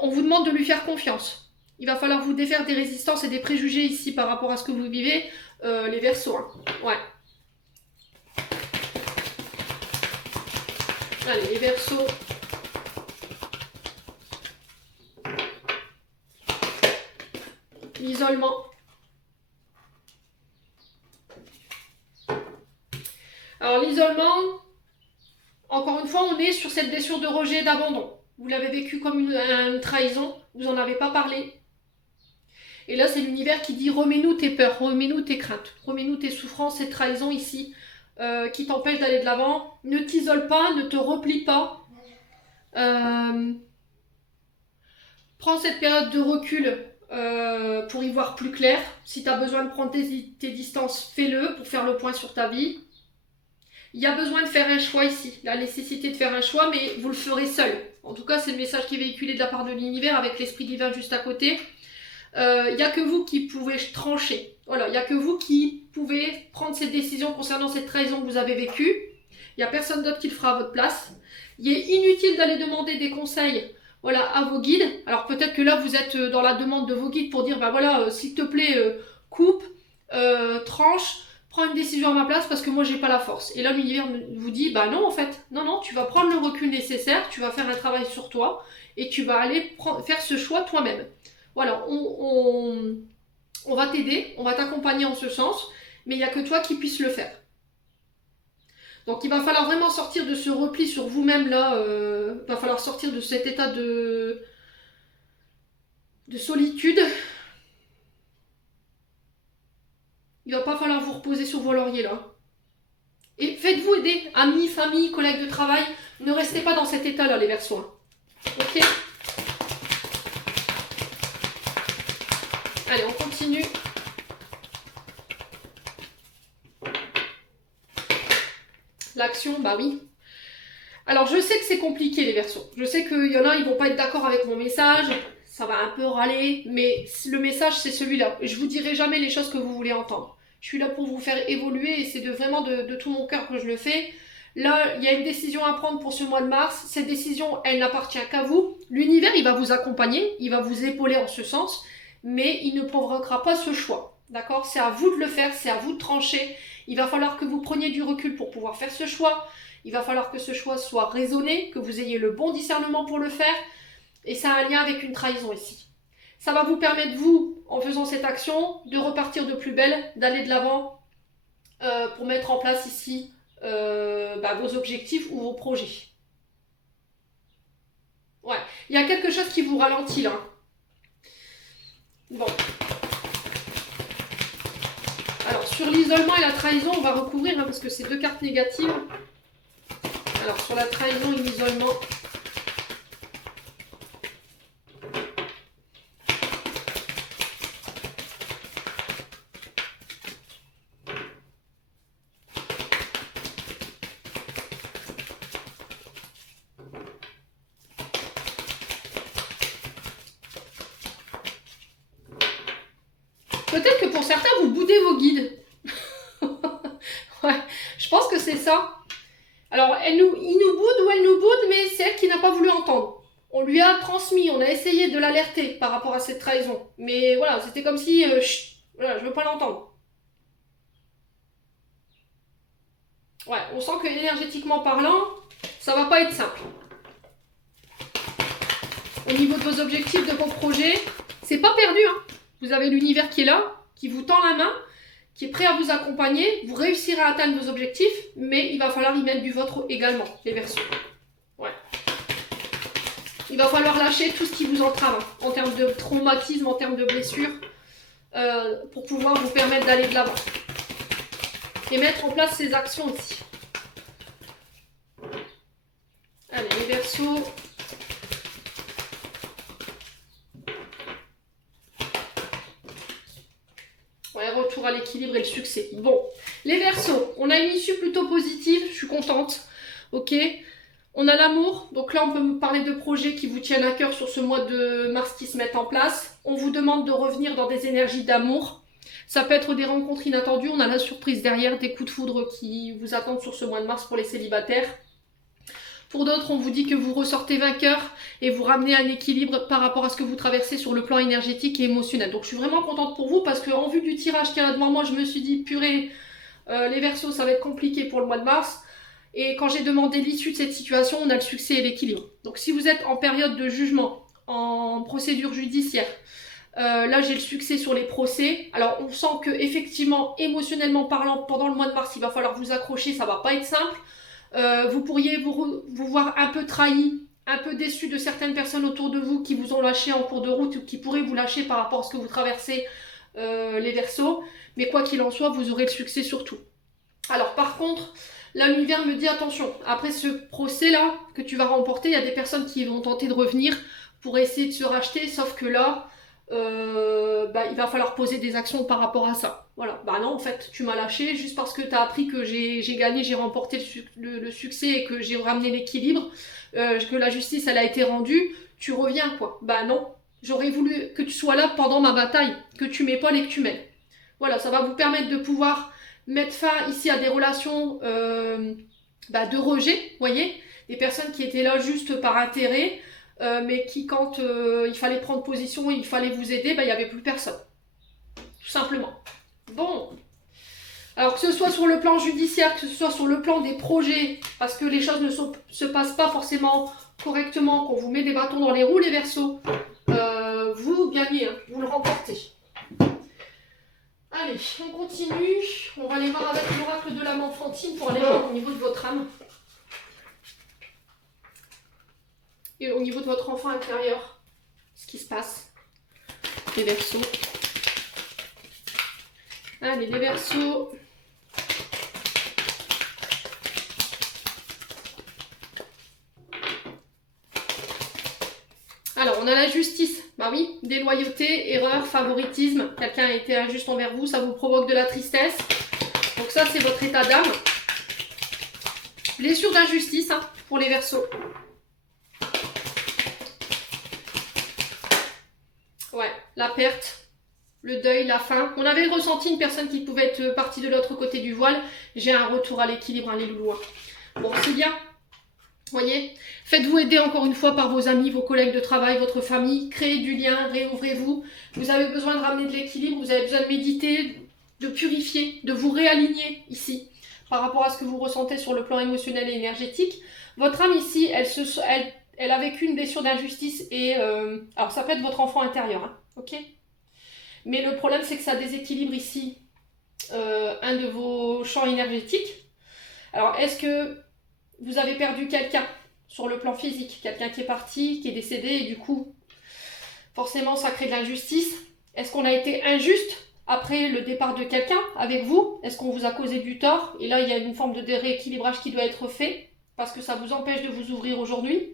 On vous demande de lui faire confiance. Il va falloir vous défaire des résistances et des préjugés ici par rapport à ce que vous vivez, les Verseaux. Hein. Ouais. Allez, les Verseaux. L'isolement. Alors l'isolement, encore une fois, on est sur cette blessure de rejet et d'abandon. Vous l'avez vécu comme une trahison, vous n'en avez pas parlé. Et là, c'est l'univers qui dit remets-nous tes peurs, remets-nous tes craintes, remets-nous tes souffrances, ces trahisons ici qui t'empêchent d'aller de l'avant. Ne t'isole pas, ne te replie pas. Prends cette période de recul pour y voir plus clair. Si tu as besoin de prendre tes distances, fais-le pour faire le point sur ta vie. Il y a besoin de faire un choix ici, la nécessité de faire un choix, mais vous le ferez seul. En tout cas, c'est le message qui est véhiculé de la part de l'univers avec l'esprit divin juste à côté. Il n'y a que vous qui pouvez trancher. Voilà, il n'y a que vous qui pouvez prendre cette décision concernant cette trahison que vous avez vécue. Il n'y a personne d'autre qui le fera à votre place. Il est inutile d'aller demander des conseils, voilà, à vos guides. Alors peut-être que là, vous êtes dans la demande de vos guides pour dire, ben voilà, s'il te plaît, coupe, tranche, prends une décision à ma place parce que moi, j'ai pas la force. Et là, l'univers vous dit, bah non, en fait, non, tu vas prendre le recul nécessaire, tu vas faire un travail sur toi et tu vas aller faire ce choix toi-même. Voilà, on va t'aider, on va t'accompagner en ce sens, mais il n'y a que toi qui puisses le faire. Donc il va falloir vraiment sortir de ce repli sur vous-même là, il va falloir sortir de cet état de solitude. Il va pas falloir vous reposer sur vos lauriers là. Et faites-vous aider, amis, famille, collègues de travail, ne restez pas dans cet état là les Verseaux. Ok ? Allez, on continue. L'action, bah oui. Alors je sais que c'est compliqué les Verseaux. Je sais qu'il y en a, ils vont pas être d'accord avec mon message. Ça va un peu râler, mais le message c'est celui-là. Je vous dirai jamais les choses que vous voulez entendre. Je suis là pour vous faire évoluer et c'est vraiment de tout mon cœur que je le fais. Là, il y a une décision à prendre pour ce mois de mars. Cette décision, elle n'appartient qu'à vous. L'univers, il va vous accompagner, il va vous épauler en ce sens, mais il ne provoquera pas ce choix. D'accord? C'est à vous de le faire, c'est à vous de trancher. Il va falloir que vous preniez du recul pour pouvoir faire ce choix. Il va falloir que ce choix soit raisonné, que vous ayez le bon discernement pour le faire. Et ça a un lien avec une trahison ici. Ça va vous permettre, vous, en faisant cette action, de repartir de plus belle, d'aller de l'avant pour mettre en place ici vos objectifs ou vos projets. Ouais, il y a quelque chose qui vous ralentit là. Bon. Alors, sur l'isolement et la trahison, on va recouvrir parce que c'est deux cartes négatives. Alors, sur la trahison et l'isolement... Peut-être que pour certains, vous boudez vos guides. Ouais, je pense que c'est ça. Alors, il nous boude ou elle nous boude, mais c'est elle qui n'a pas voulu entendre. On lui a transmis, on a essayé de l'alerter par rapport à cette trahison. Mais voilà, c'était comme si, voilà, je veux pas l'entendre. Ouais, on sent que énergétiquement parlant, ça va pas être simple. Au niveau de vos objectifs, de vos projets, c'est pas perdu, hein. Vous avez l'univers qui est là, qui vous tend la main, qui est prêt à vous accompagner. Vous réussirez à atteindre vos objectifs, mais il va falloir y mettre du vôtre également, les Verseaux. Ouais. Il va falloir lâcher tout ce qui vous entrave, hein, en termes de traumatisme, en termes de blessures, pour pouvoir vous permettre d'aller de l'avant. Et mettre en place ces actions aussi. Allez, les Verseaux... Ouais, retour à l'équilibre et le succès. Bon, les Verseaux, on a une issue plutôt positive, je suis contente. Ok, on a l'amour, donc là on peut me parler de projets qui vous tiennent à cœur sur ce mois de mars qui se mettent en place. On vous demande de revenir dans des énergies d'amour. Ça peut être des rencontres inattendues, on a la surprise derrière, des coups de foudre qui vous attendent sur ce mois de mars pour les célibataires. Pour d'autres, on vous dit que vous ressortez vainqueur et vous ramenez un équilibre par rapport à ce que vous traversez sur le plan énergétique et émotionnel. Donc je suis vraiment contente pour vous parce qu'en vue du tirage qu'il y a devant moi, je me suis dit, purée, les Verseaux, ça va être compliqué pour le mois de mars. Et quand j'ai demandé l'issue de cette situation, on a le succès et l'équilibre. Donc si vous êtes en période de jugement, en procédure judiciaire, là j'ai le succès sur les procès. Alors on sent que effectivement, émotionnellement parlant, pendant le mois de mars, il va falloir vous accrocher, ça va pas être simple. Vous pourriez vous voir un peu trahi, un peu déçu de certaines personnes autour de vous qui vous ont lâché en cours de route ou qui pourraient vous lâcher par rapport à ce que vous traversez, les Verseaux. Mais quoi qu'il en soit, vous aurez le succès surtout. Alors par contre, là l'univers me dit attention, après ce procès-là que tu vas remporter, il y a des personnes qui vont tenter de revenir pour essayer de se racheter, sauf que là, il va falloir poser des actions par rapport à ça. Voilà, bah non, en fait, tu m'as lâché juste parce que tu as appris que j'ai gagné, j'ai remporté le succès et que j'ai ramené l'équilibre, que la justice, elle a été rendue, tu reviens, quoi. Bah non, j'aurais voulu que tu sois là pendant ma bataille, que tu m'épaules et que tu m'aides. Voilà, ça va vous permettre de pouvoir mettre fin ici à des relations de rejet, vous voyez, des personnes qui étaient là juste par intérêt, mais qui, quand il fallait prendre position, il fallait vous aider, il n'y avait plus personne. Tout simplement. Bon. Alors que ce soit sur le plan judiciaire, que ce soit sur le plan des projets, parce que les choses ne se passent pas forcément correctement, qu'on vous met des bâtons dans les roues, les Verseaux, vous gagnez, hein, vous le remportez. Allez, on continue. On va aller voir avec l'oracle de l'âme enfantine pour aller voir au niveau de votre âme. Et au niveau de votre enfant intérieur, ce qui se passe. Les Verseaux. Allez, les Verseaux. Alors, on a la justice. Bah oui, déloyauté, erreur, favoritisme. Quelqu'un a été injuste envers vous, ça vous provoque de la tristesse. Donc ça, c'est votre état d'âme. Blessure d'injustice hein, pour les Verseaux. Ouais, la perte, le deuil, la fin. On avait ressenti une personne qui pouvait être partie de l'autre côté du voile. J'ai un retour à l'équilibre, hein, les loulous. Bon, c'est bien. Voyez, faites-vous aider encore une fois par vos amis, vos collègues de travail, votre famille. Créez du lien, réouvrez-vous. Vous avez besoin de ramener de l'équilibre, vous avez besoin de méditer, de purifier, de vous réaligner ici par rapport à ce que vous ressentez sur le plan émotionnel et énergétique. Votre âme ici, elle a vécu une blessure d'injustice et... alors ça peut être votre enfant intérieur, hein, ok? Mais le problème, c'est que ça déséquilibre ici un de vos champs énergétiques. Alors, est-ce que vous avez perdu quelqu'un sur le plan physique, quelqu'un qui est parti, qui est décédé, et du coup, forcément, ça crée de l'injustice. Est-ce qu'on a été injuste après le départ de quelqu'un avec vous? Est-ce qu'on vous a causé du tort? Et là, il y a une forme de rééquilibrage qui doit être fait, parce que ça vous empêche de vous ouvrir aujourd'hui.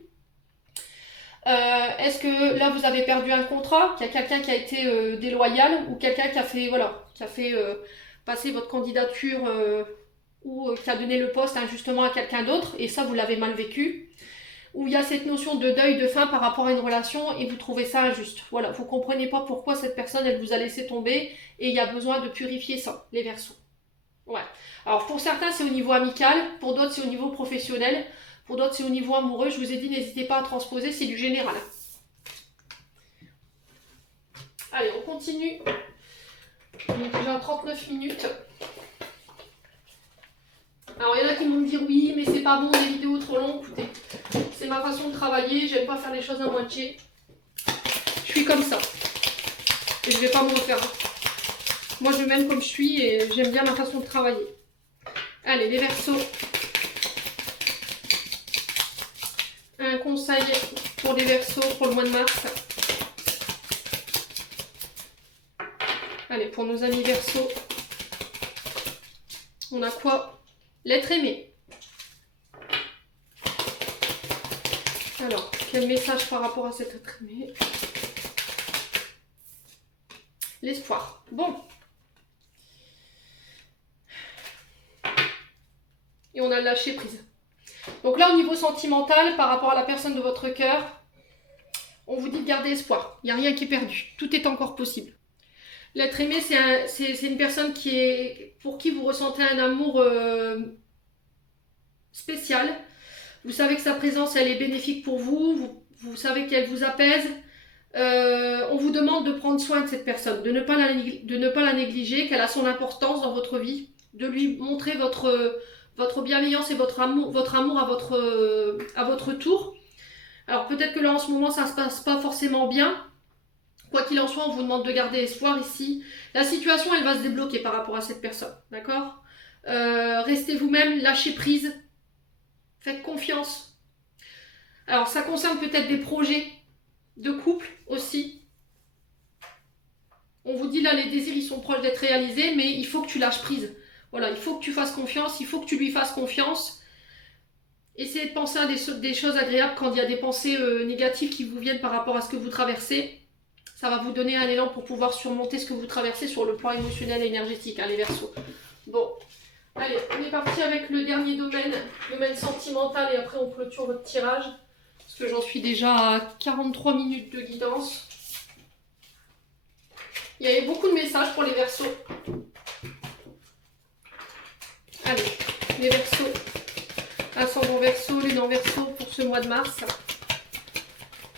Est-ce que là, vous avez perdu un contrat, qu'il y a quelqu'un qui a été déloyal, ou quelqu'un qui a fait, voilà, qui a fait passer votre candidature... ou qui a donné le poste injustement à quelqu'un d'autre, et ça vous l'avez mal vécu, où il y a cette notion de deuil, de fin par rapport à une relation, et vous trouvez ça injuste. Voilà, vous ne comprenez pas pourquoi cette personne, elle vous a laissé tomber, et il y a besoin de purifier ça, les Verseaux. Ouais. Alors pour certains, c'est au niveau amical, pour d'autres, c'est au niveau professionnel, pour d'autres, c'est au niveau amoureux. Je vous ai dit, n'hésitez pas à transposer, c'est du général. Allez, on continue. On est déjà à 39 minutes. Alors il y en a qui vont me dire oui, mais c'est pas bon des vidéos trop longues. Écoutez, c'est ma façon de travailler, j'aime pas faire les choses à moitié. Je suis comme ça. Et je vais pas me refaire. Moi je m'aime comme je suis et j'aime bien ma façon de travailler. Allez, les Verseaux. Un conseil pour les Verseaux pour le mois de mars. Allez, pour nos amis Verseaux. On a quoi? L'être aimé. Alors, quel message par rapport à cet être aimé? L'espoir. Bon. Et on a le lâcher prise. Donc là, au niveau sentimental, par rapport à la personne de votre cœur, on vous dit de garder espoir. Il n'y a rien qui est perdu. Tout est encore possible. L'être aimé, c'est une personne pour qui vous ressentez un amour spécial. Vous savez que sa présence, elle est bénéfique pour vous. Vous savez qu'elle vous apaise. On vous demande de prendre soin de cette personne, de ne pas la négliger, qu'elle a son importance dans votre vie, de lui montrer votre bienveillance et votre amour à votre tour. Alors peut-être que là, en ce moment, ça ne se passe pas forcément bien. Quoi qu'il en soit, on vous demande de garder espoir ici. La situation, elle va se débloquer par rapport à cette personne, d'accord? Restez vous-même, lâchez prise, faites confiance. Alors, ça concerne peut-être des projets de couple aussi. On vous dit là, les désirs, ils sont proches d'être réalisés, mais il faut que tu lâches prise. Voilà, il faut que tu fasses confiance, il faut que tu lui fasses confiance. Essayez de penser à des choses agréables quand il y a des pensées négatives qui vous viennent par rapport à ce que vous traversez. Ça va vous donner un élan pour pouvoir surmonter ce que vous traversez sur le plan émotionnel et énergétique, hein, les Verseaux. Bon, allez, on est parti avec le dernier domaine sentimental, et après on clôture votre tirage. Parce que j'en suis déjà à 43 minutes de guidance. Il y avait beaucoup de messages pour les Verseaux. Allez, les Verseaux. Ascendant Verseau, les non-Verseaux pour ce mois de mars.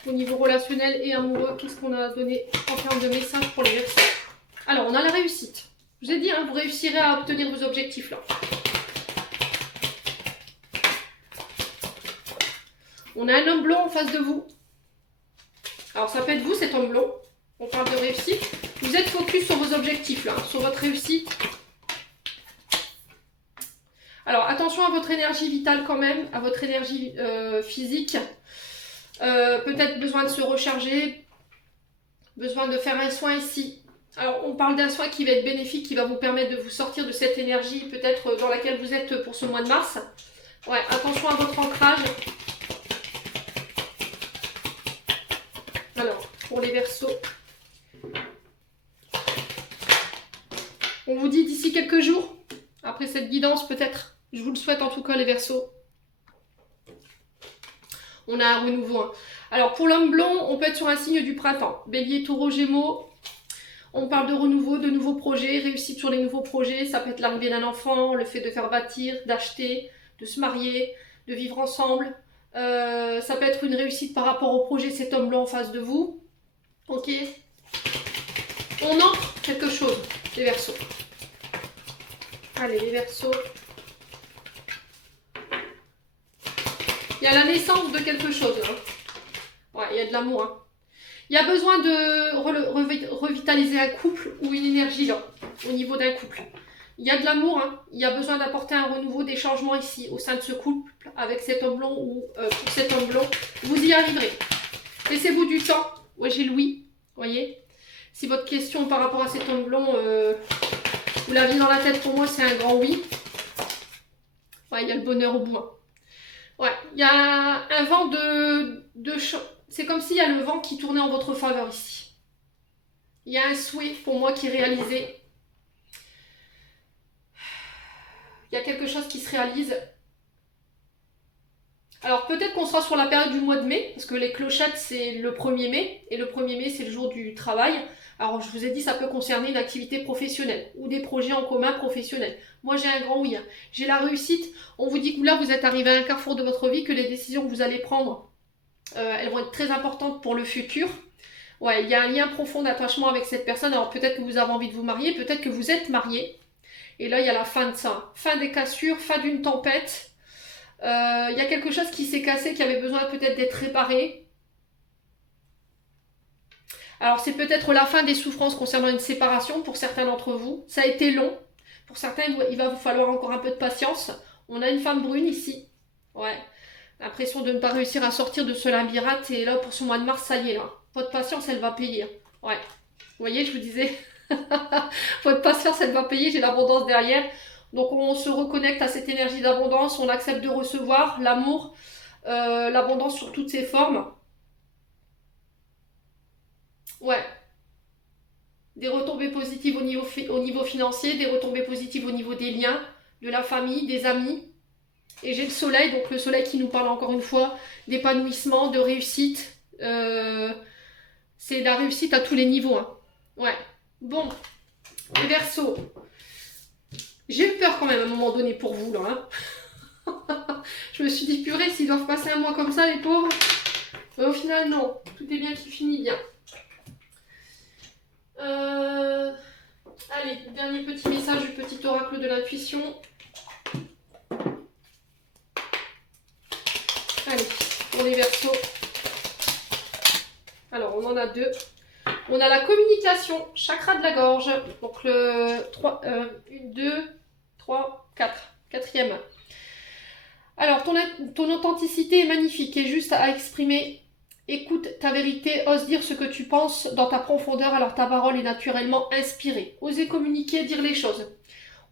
Au niveau relationnel et amoureux, qu'est-ce qu'on a donné en termes de messages pour les Verseaux? Alors, on a la réussite. Je vous ai dit, hein, vous réussirez à obtenir vos objectifs là. On a un homme blond en face de vous. Alors, ça peut être vous, cet homme blond. On parle de réussite. Vous êtes focus sur vos objectifs là, sur votre réussite. Alors, attention à votre énergie vitale quand même, à votre énergie physique. Peut-être besoin de se recharger, besoin de faire un soin ici. Alors on parle d'un soin qui va être bénéfique, qui va vous permettre de vous sortir de cette énergie peut-être dans laquelle vous êtes pour ce mois de mars. Ouais, attention à votre ancrage. Alors, pour les Verseaux, on vous dit d'ici quelques jours, après cette guidance peut-être, je vous le souhaite en tout cas les Verseaux, On a un renouveau. Hein. Alors pour l'homme blond, on peut être sur un signe du printemps. Bélier, taureau, gémeaux. On parle de renouveau, de nouveaux projets, réussite sur les nouveaux projets. Ça peut être l'arrivée d'un enfant, le fait de faire bâtir, d'acheter, de se marier, de vivre ensemble. Ça peut être une réussite par rapport au projet cet homme blond en face de vous. Ok. On entre quelque chose, les Verseaux. Allez, les Verseaux. Il y a la naissance de quelque chose. Hein. Ouais, il y a de l'amour. Hein. Il y a besoin de revitaliser un couple ou une énergie là, au niveau d'un couple. Il y a de l'amour, hein. Il y a besoin d'apporter un renouveau, des changements ici, au sein de ce couple, avec cet homme blond ou pour cet homme blond. Vous y arriverez. Laissez-vous du temps. Ouais, j'ai Louis, voyez. Si votre question par rapport à cet homme blond, vous l'avez dans la tête, pour moi, c'est un grand oui. Ouais, il y a le bonheur au bout. Hein. Ouais, il y a un vent de c'est comme s'il y a le vent qui tournait en votre faveur ici. Il y a un souhait pour moi qui est réalisé. Il y a quelque chose qui se réalise. Alors peut-être qu'on sera sur la période du mois de mai, parce que les clochettes c'est le 1er mai, et le 1er mai c'est le jour du travail. Alors je vous ai dit ça peut concerner une activité professionnelle, ou des projets en commun professionnels. Moi j'ai un grand oui, hein. J'ai la réussite. On vous dit que là vous êtes arrivé à un carrefour de votre vie, que les décisions que vous allez prendre, elles vont être très importantes pour le futur. Ouais, il y a un lien profond d'attachement avec cette personne. Alors peut-être que vous avez envie de vous marier, peut-être que vous êtes marié. Et là, il y a la fin de ça. Fin des cassures, fin d'une tempête. Il y a quelque chose qui s'est cassé, qui avait besoin peut-être d'être réparé. Alors c'est peut-être la fin des souffrances concernant une séparation pour certains d'entre vous. Ça a été long. Pour certains, il va vous falloir encore un peu de patience. On a une femme brune ici. Ouais. L'impression de ne pas réussir à sortir de ce labyrinthe. Et là, pour ce mois de mars, ça y est là. Votre patience, elle va payer. Ouais. Vous voyez, je vous disais. Votre patience, elle va payer. J'ai l'abondance derrière. Donc, on se reconnecte à cette énergie d'abondance. On accepte de recevoir l'amour, l'abondance sur toutes ses formes. Ouais. Des retombées positives au niveau financier, des retombées positives au niveau des liens, de la famille, des amis. Et j'ai le soleil, donc le soleil qui nous parle encore une fois d'épanouissement, de réussite. C'est la réussite à tous les niveaux. Hein. Ouais. Bon, les Verseaux. J'ai eu peur quand même à un moment donné pour vous, là. Hein. Je me suis dit, purée, s'ils doivent passer un mois comme ça, les pauvres. Mais au final, non. Tout est bien qui finit bien. Allez, dernier petit message du petit oracle de l'intuition. Allez, pour les Verseaux. Alors, on en a deux. On a la communication, chakra de la gorge. Donc, le 3, 1, 2, 3, 4. Quatrième. Alors, ton authenticité est magnifique et juste à exprimer. Écoute ta vérité, ose dire ce que tu penses dans ta profondeur, alors ta parole est naturellement inspirée. Osez communiquer, dire les choses.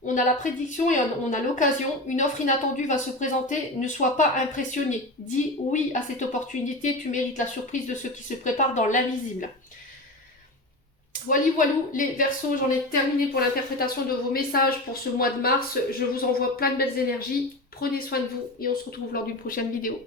On a la prédiction et on a l'occasion. Une offre inattendue va se présenter. Ne sois pas impressionné. Dis oui à cette opportunité. Tu mérites la surprise de ce qui se prépare dans l'invisible. Voilà, les Verseaux, j'en ai terminé pour l'interprétation de vos messages pour ce mois de mars. Je vous envoie plein de belles énergies. Prenez soin de vous et on se retrouve lors d'une prochaine vidéo.